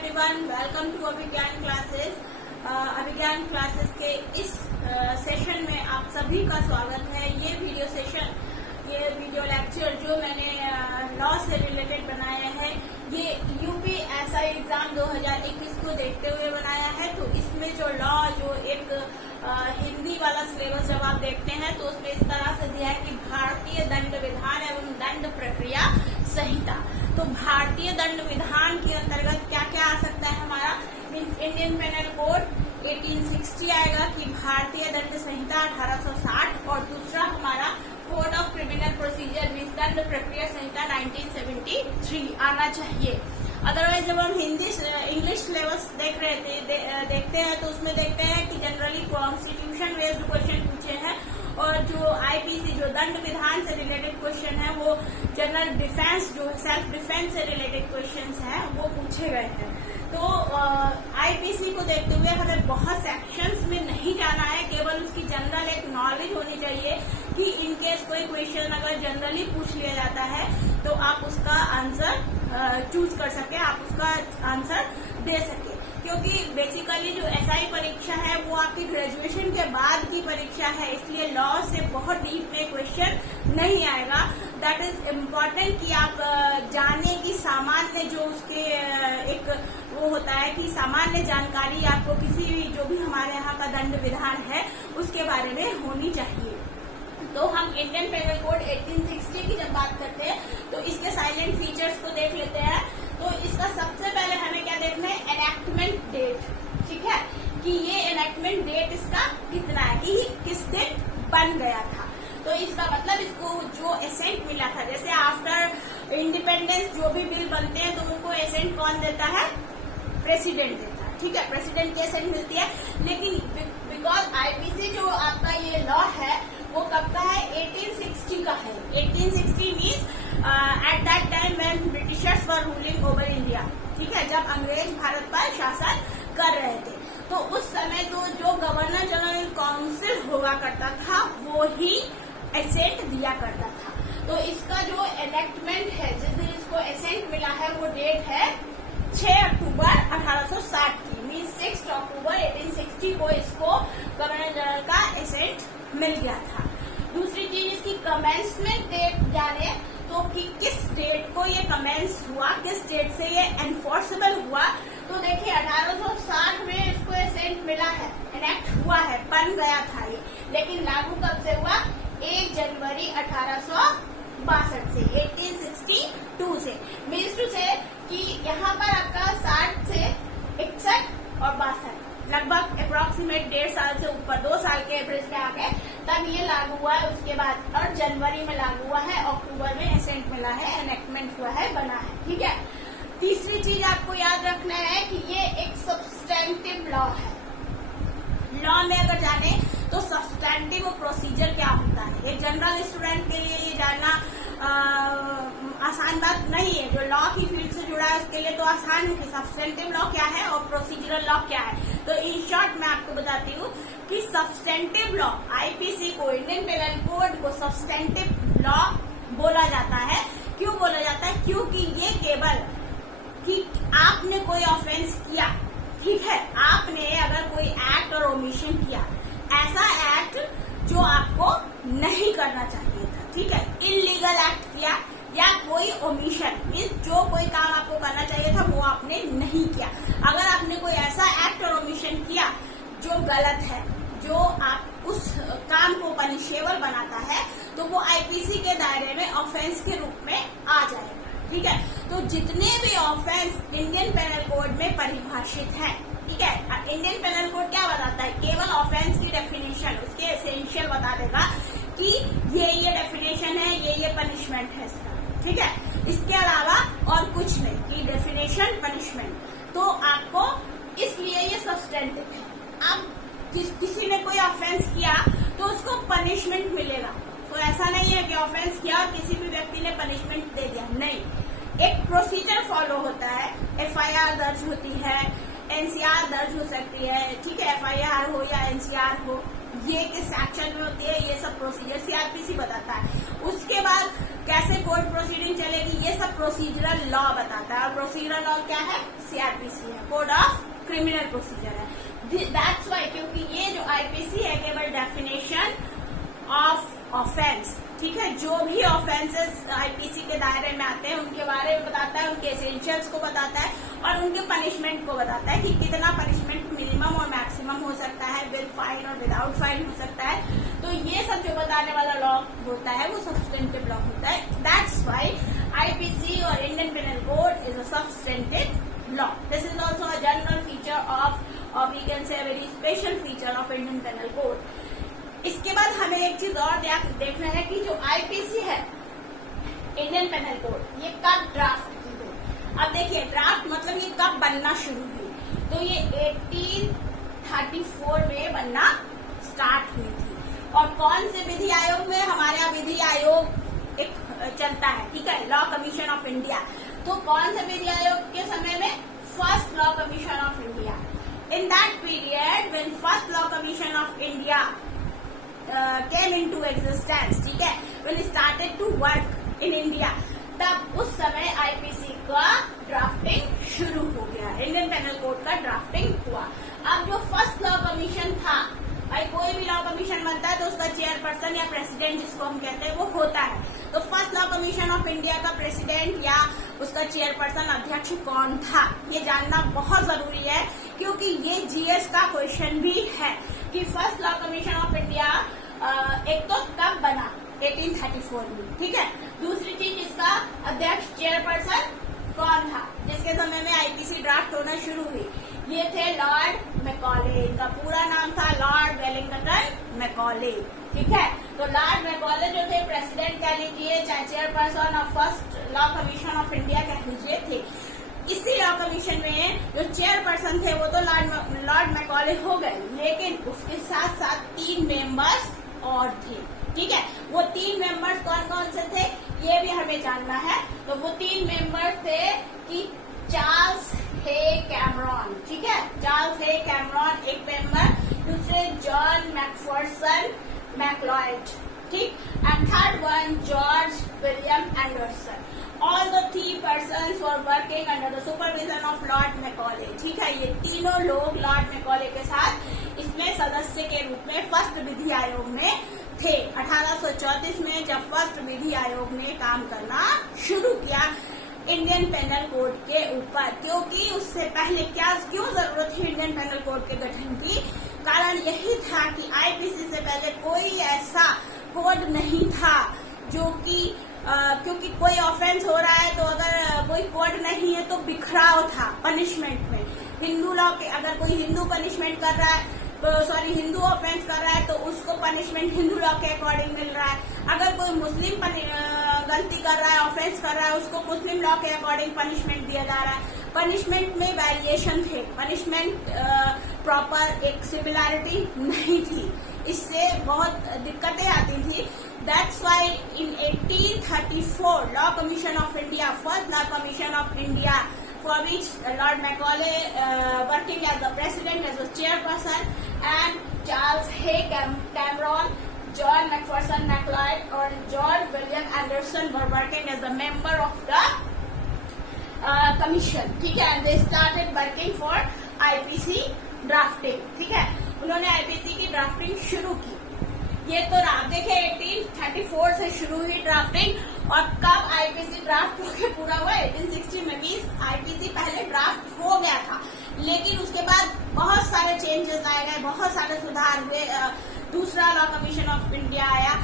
Everyone, welcome to Abhijnana classes. Abhijnana classes के इस session में आप सभी का स्वागत है। ये वीडियो लेक्चर जो मैंने लॉ से रिलेटेड बनाया है, ये यूपी एसआई एग्जाम 2021 को देखते हुए बनाया है। तो इसमें जो लॉ जो एक हिंदी वाला सिलेबस जब आप देखते हैं तो उसमें इस तरह से दिया है कि भारतीय दंड विधान एवं दंड प्रक्रिया संहिता। तो भारतीय दंड विधान के अंतर्गत क्या क्या आ सकता है हमारा? इंडियन पेनल कोड 1860 आएगा कि भारतीय दंड संहिता 1860, और दूसरा हमारा code of criminal procedure means दंड प्रक्रिया संहिता 1973 आना चाहिए। अदरवाइज जब हम इंग्लिश सिलेबस देखते हैं तो उसमें देखते हैं कि जनरली कॉन्स्टिट्यूशन बेस्ड क्वेश्चन पूछे हैं, और जो आईपीसी जो दंड विधान से रिलेटेड क्वेश्चन है वो जनरल डिफेंस जो सेल्फ डिफेंस से रिलेटेड क्वेश्चंस हैं वो पूछे गए हैं। तो आईपीसी को देखते हुए हमें बहुत सेक्शंस में नहीं जाना है, केवल उसकी जनरल एक नॉलेज होनी चाहिए कि इनकेस कोई क्वेश्चन अगर जनरली पूछ लिया जाता है तो आप उसका आंसर चूज कर सके, आप उसका आंसर दे सके। क्योंकि बेसिकली जो एसआई परीक्षा है वो आपकी ग्रेजुएशन के बाद की परीक्षा है, इसलिए लॉ से बहुत डीप में क्वेश्चन नहीं आएगा। दैट इज इम्पोर्टेंट कि आप जाने की सामान्य जो उसके एक वो होता है कि सामान्य जानकारी आपको किसी भी जो भी हमारे यहाँ का दंड विधान है उसके बारे में होनी चाहिए। तो हम इंडियन पेनल कोड 1860 की जब बात करते हैं तो इसके साइलेंट फीचर्स को देख लेते हैं। तो इसका सबसे पहले हमें क्या देखना है? Enactment date. ठीक है, कि ये एनेक्टमेंट डेट इसका कितना है, कि किस दिन बन गया था। तो इसका मतलब इसको जो एसेंट मिला था, जैसे आफ्टर इंडिपेंडेंस जो भी बिल बनते हैं तो उनको एसेंट कौन देता है? प्रेसिडेंट देता है। ठीक है, प्रेसिडेंट की एसेंट मिलती है। लेकिन बिकॉज आईपीसी जो आपका ये लॉ है वो कब का है? 1860 का है। 1860 means at that time when Britishers were ruling over India. ठीक है, जब अंग्रेज भारत पर शासन कर रहे थे तो उस समय तो जो गवर्नर जनरल काउंसिल हुआ करता था वो ही एसेंट दिया करता था। तो इसका जो एनेक्टमेंट है, जिस दिन इसको एसेंट मिला है, वो डेट है 6 अक्टूबर 1860 की। मीन्स 6 अक्टूबर 1860 को इसको गवर्नर जनरल का एसेंट मिल गया था। दूसरी चीज इसकी कमेंसमेंट डेट जाने तो कि किस डेट को ये कमेंस हुआ, किस डेट से ये एनफोर्सेबल हुआ। तो देखिए 1860 में इसको एसेंट मिला है, एनेक्ट हुआ है, बन गया था ये, लेकिन लागू कब से हुआ? 1 जनवरी 1862 से, 1862 से। मीन्स टू से कि यहाँ पर आपका 60 से 61 और 62 लगभग अप्रोक्सीमेट 1.5 साल से ऊपर 2 साल के एवरेज में आ गए, तब ये लागू हुआ है। उसके बाद और जनवरी में लागू हुआ है, अक्टूबर में एसेंट मिला है, एनेक्टमेंट हुआ है, बना है। ठीक है, तीसरी चीज आपको याद रखना है कि ये एक सब्सटेंटिव लॉ है। लॉ में अगर जाने तो सब्सटेंटिव प्रोसीजर क्या होता है, एक जनरल स्टूडेंट के लिए ये जानना आसान बात नहीं है। जो लॉ की फील्ड से जुड़ा है उसके लिए तो आसान है कि सब्सटेंटिव लॉ क्या है और प्रोसीजरल लॉ क्या है। तो इन शॉर्ट मैं आपको बताती हूँ कि सब्सटेंटिव लॉ, आईपीसी को, इंडियन पेनल कोड को सब्सटेंटिव लॉ बोला जाता है। क्यों बोला जाता है? क्योंकि ये केवल कि आपने कोई ऑफेंस किया, ठीक है, आपने अगर कोई एक्ट और ओमिशन किया, ऐसा एक्ट जो आपको नहीं करना चाहिए था, ठीक है, इलीगल एक्ट किया, या कोई ओमिशन मीन्स जो कोई काम आपको करना चाहिए था वो आपने नहीं किया। अगर आपने कोई ऐसा एक्ट और ओमिशन किया जो गलत है, जो आप उस काम को पनिशेबल बनाता है, तो वो आईपीसी के दायरे में ऑफेंस के रूप में आ जाएगा। ठीक है, तो जितने भी ऑफेंस इंडियन पेनल कोड में परिभाषित है, ठीक है, इंडियन पेनल कोड क्या बताता है? केवल ऑफेंस की डेफिनेशन, उसके एसेंशियल बता देगा कि ये डेफिनेशन है, ये पनिशमेंट है इसका। ठीक है, इसके अलावा और कुछ नहीं, कि डेफिनेशन, पनिशमेंट। तो आपको इसलिए ये सब्सटेंटिव है। अब किसी ने कोई ऑफेंस किया तो उसको पनिशमेंट मिलेगा। तो ऐसा नहीं है कि ऑफेंस किया और किसी भी व्यक्ति ने पनिशमेंट दे दिया, नहीं, एक प्रोसीजर फॉलो होता है। एफआईआर दर्ज होती है, एनसीआर दर्ज हो सकती है, ठीक है, एफआईआर हो या एनसीआर हो, ये किस सेक्शन में होती है, ये सब प्रोसीजर सीआरपीसी बताता है। उसके बाद कैसे कोर्ट प्रोसीडिंग चलेगी, ये सब प्रोसीजरल लॉ बताता है। और प्रोसीजरल लॉ क्या है, सीआरपीसी है, कोड ऑफ क्रिमिनल प्रोसीजर है। दैट्स वाई, क्योंकि ये जो आईपीसी है केवल डेफिनेशन ऑफ ऑफेंस, ठीक है, जो भी ऑफेंसेस आईपीसी के दायरे में आते हैं उनके बारे में बताता है, उनके एसेंशियल्स को बताता है और उनके पनिशमेंट को बताता है कि कितना पनिशमेंट मिनिमम और मैक्सिमम हो सकता है, विद फाइन और विदाउट फाइन हो सकता है। तो ये सब जो बताने वाला लॉ होता है वो सब्सटेंटिव लॉ होता है। दैट्स वाई आईपीसी और Indian penal code is a substantive law. This is also a general feature of, और we can say very special feature of Indian penal code. इसके बाद हमें एक चीज और देखना है कि जो आईपीसी है, इंडियन पेनल कोड, ये कब ड्राफ्ट की गई। अब देखिए, ड्राफ्ट मतलब ये कब बनना शुरू हुई, तो ये 1834 में बनना स्टार्ट हुई थी। और कौन से विधि आयोग में, हमारे यहाँ विधि आयोग एक चलता है, ठीक है, लॉ कमीशन ऑफ इंडिया। तो कौन से विधि आयोग के समय में, first law commission of India. In that period when first law commission of India came into existence, ठीक है, when it started to work in India, तब उस समय आईपीसी का ड्राफ्टिंग शुरू हो गया, इंडियन पेनल कोड का ड्राफ्टिंग हुआ। अब जो फर्स्ट लॉ कमीशन था, भाई कोई भी लॉ कमीशन बनता है तो उसका चेयरपर्सन या प्रेसिडेंट जिसको हम कहते हैं वो होता है। तो first law commission of India का प्रेसिडेंट या उसका चेयरपर्सन अध्यक्ष कौन था, ये जानना बहुत जरूरी है, क्योंकि ये जीएस का क्वेश्चन भी है कि first law commission of India एक तो कब बना, 1834 में, ठीक है। दूसरी चीज, इसका अध्यक्ष चेयरपर्सन कौन था, जिसके समय में आईपीसी ड्राफ्ट होना शुरू हुई, ये थे लॉर्ड मैकॉले। इनका पूरा नाम था लॉर्ड वेलिंगटन मैकॉले, ठीक है। तो लॉर्ड मैकॉले जो थे प्रेसिडेंट कह लीजिए, चाहे chairperson of first law commission of India कह लीजिए, थे। इसी लॉ कमीशन में जो चेयरपर्सन थे वो तो लॉर्ड मैकॉले हो गए, लेकिन उसके साथ साथ 3 मेंबर्स और थे, ठीक है। वो 3 मेंबर्स कौन कौन से थे ये भी हमें जानना है। तो वो 3 मेंबर्स थे कि चार्ल्स हे कैमरॉन, ठीक है, चार्ल्स हे कैमरॉन एक मेंबर, दूसरे जॉन मैकफर्सन मैकलॉयड, ठीक, and third one George William Anderson. All the 3 persons were working under the supervision of Lord Macaulay, ठीक है। ये तीनों लोग लॉर्ड मैकॉले के साथ इसमें सदस्य के रूप में फर्स्ट विधि आयोग में थे। 1834 में जब फर्स्ट विधि आयोग ने काम करना शुरू किया इंडियन पेनल कोड के ऊपर, क्योंकि उससे पहले क्यों जरूरत थी इंडियन पेनल कोड के गठन की, कारण यही था कि आईपीसी से पहले कोई ऐसा कोड नहीं था जो कि क्योंकि कोई ऑफेंस हो रहा है तो अगर कोई कोड नहीं है तो बिखराव था पनिशमेंट में। हिंदू लॉ के, अगर कोई हिंदू पनिशमेंट कर रहा है, हिंदू ऑफेंस कर रहा है तो उसको पनिशमेंट हिंदू लॉ के अकॉर्डिंग मिल रहा है। अगर कोई मुस्लिम गलती कर रहा है, ऑफेंस कर रहा है, उसको मुस्लिम लॉ के अकॉर्डिंग पनिशमेंट दिया जा रहा है। पनिशमेंट में वेरिएशन थे, पनिशमेंट प्रॉपर एक सिमिलैरिटी नहीं थी, इससे बहुत दिक्कतें आती थी। That's why in 1834 Law Commission of India, first Law Commission of India, for which Lord Macaulay working as the president, as the chairperson, and Charles Hay Cameron, John Macpherson MacLeod and George William Anderson were working as the member of the commission, ठीक है। And they started working for IPC drafting, ठीक है। उन्होंने IPC की drafting शुरू की। ये तो देखिए 1834 से शुरू हुई ड्राफ्टिंग, और कब आईपीसी ड्राफ्ट होके पूरा हुआ 1860 में। आईपीसी पहले ड्राफ्ट हो गया था, लेकिन उसके बाद बहुत सारे चेंजेस आए गए, बहुत सारे सुधार हुए, दूसरा लॉ कमीशन ऑफ इंडिया आया,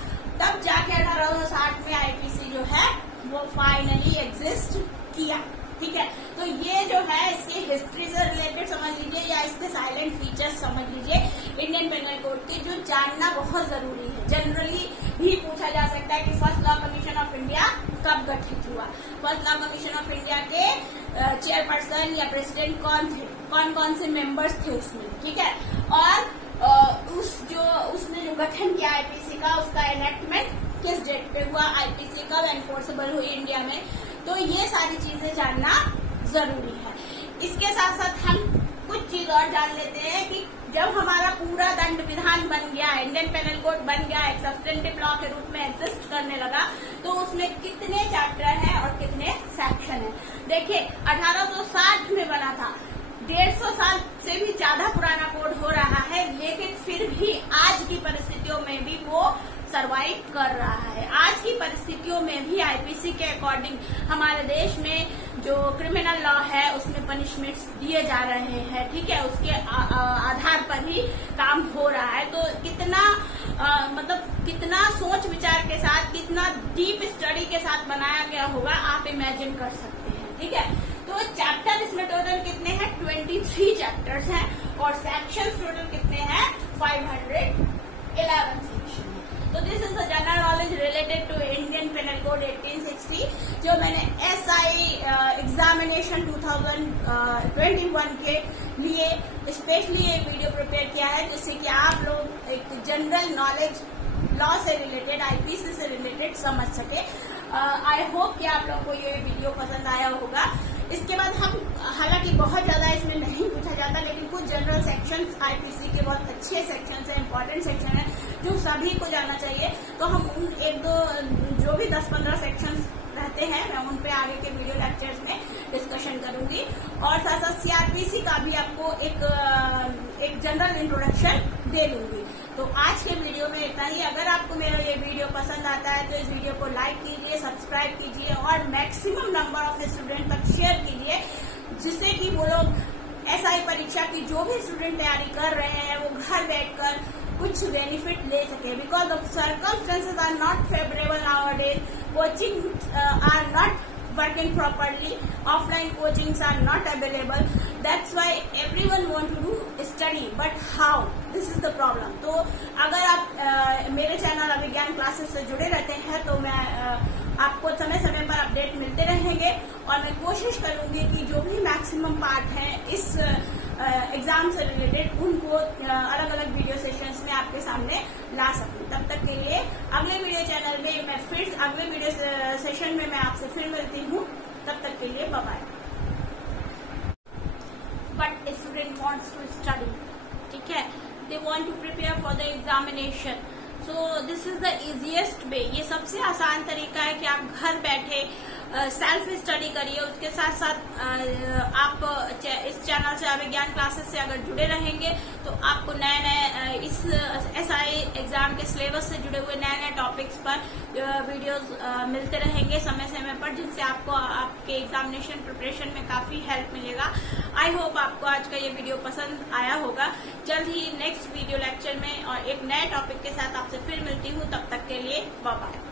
तब जाके 1860 में आईपीसी जो है वो फाइनली एग्जिस्ट किया, ठीक है। तो ये जो है इसकी हिस्ट्री से रिलेटेड समझ लीजिए या इसके साइलेंट फीचर्स समझ लीजिए इंडियन पेनल कोड के, जो जानना बहुत जरूरी है। जनरली भी पूछा जा सकता है कि first law commission of India कब गठित हुआ, first law commission of India के चेयरपर्सन या प्रेसिडेंट कौन थे, कौन कौन से मेंबर्स थे उसमें, ठीक है। और उसने जो गठन किया आईपीसी का, उसका एनेक्टमेंट किस डेट पे हुआ, आईपीसी कब एनफोर्सेबल हुई इंडिया में, तो ये सारी चीजें जानना जरूरी है। इसके साथ साथ हम कुछ चीज और जान लेते हैं कि जब हमारा पूरा दंड विधान संविधान बन गया, इंडियन पेनल कोड बन गया, एक सब्सटेंटिव लॉ के रूप में एग्जिस्ट करने लगा, तो उसमें कितने चैप्टर हैं और कितने सेक्शन हैं। देखिए 1860 में बना था, 150 साल से भी ज्यादा पुराना कोड हो रहा है, लेकिन फिर भी आज की परिस्थितियों में भी वो सरवाइव कर रहा है। आज की परिस्थितियों में भी आईपीसी के अकॉर्डिंग हमारे देश में जो क्रिमिनल लॉ है उसमें पनिशमेंट्स दिए जा रहे हैं, ठीक है, उसके आधार पर ही काम हो रहा है। तो कितना मतलब कितना सोच विचार के साथ, कितना डीप स्टडी के साथ बनाया गया होगा, आप इमेजिन कर सकते हैं, ठीक है। तो चैप्टर इसमें टोटल कितने हैं, 23 चैप्टर्स हैं, और सेक्शंस टोटल कितने हैं, 511 सेक्शन। तो this is the general knowledge related to Indian penal code 1860, जो मैंने एसआई एग्जामिनेशन 2021 के लिए स्पेशली ये वीडियो प्रिपेयर किया है, जिससे कि आप लोग एक जनरल नॉलेज लॉ से रिलेटेड, आईपीसी से रिलेटेड समझ सके। आई होप कि आप लोगों को ये वीडियो पसंद आया होगा। इसके बाद हम, हालांकि बहुत ज्यादा इसमें नहीं पूछा जाता, लेकिन कुछ जनरल सेक्शंस आईपीसी के बहुत अच्छे सेक्शंस हैं, इंपॉर्टेंट सेक्शन है जो सभी को जानना चाहिए। तो हम उन एक दो जो भी 10-15 सेक्शंस रहते हैं, मैं उन पे आगे के वीडियो लेक्चर्स में डिस्कशन करूंगी, और साथ साथ सीआरपीसी का भी आपको एक जनरल इंट्रोडक्शन दे दूंगी। तो आज के वीडियो में इतना ही। अगर आपको मेरा ये वीडियो पसंद आता है तो इस वीडियो को लाइक कीजिए, सब्सक्राइब कीजिए और मैक्सिमम नंबर ऑफ स्टूडेंट तक शेयर कीजिए, जिससे कि वो लोग एसआई परीक्षा की जो भी स्टूडेंट तैयारी कर रहे हैं वो घर बैठकर कुछ बेनिफिट ले सके। Because the circumstances are not favourable nowadays, coaching are not working properly, offline coachings are not available, that's why everyone want to do study, but how, this is the problem। तो अगर आप मेरे channel अभिज्ञान classes से जुड़े रहते हैं तो मैं आपको समय समय पर अपडेट मिलते रहेंगे, और मैं कोशिश करूंगी कि जो भी मैक्सिमम पार्ट है इस एग्जाम से रिलेटेड उनको अलग अलग वीडियो सेशंस में आपके सामने ला सकूं। तब तक के लिए अगले वीडियो चैनल में मैं फिर अगले वीडियो सेशन में मैं आपसे फिर मिलती हूँ। तब तक के लिए bye bye. But student wants to study, ठीक है, they want to prepare for the examination, so this is the easiest way. ये सबसे आसान तरीका है कि आप घर बैठे सेल्फ स्टडी करिए। उसके साथ साथ आप इस चैनल से अभिज्ञान क्लासेस से अगर जुड़े रहेंगे तो आपको नए नए इस एसआई एग्जाम के सिलेबस से जुड़े हुए नए नए टॉपिक्स पर वीडियोस मिलते रहेंगे समय समय पर, जिनसे आपको आपके एग्जामिनेशन प्रिपरेशन में काफी हेल्प मिलेगा। आई होप आपको आज का ये वीडियो पसंद आया होगा। जल्द ही नेक्स्ट वीडियो लेक्चर में और एक नए टॉपिक के साथ आपसे फिर मिलती हूँ। तब तक के लिए बाय बाय।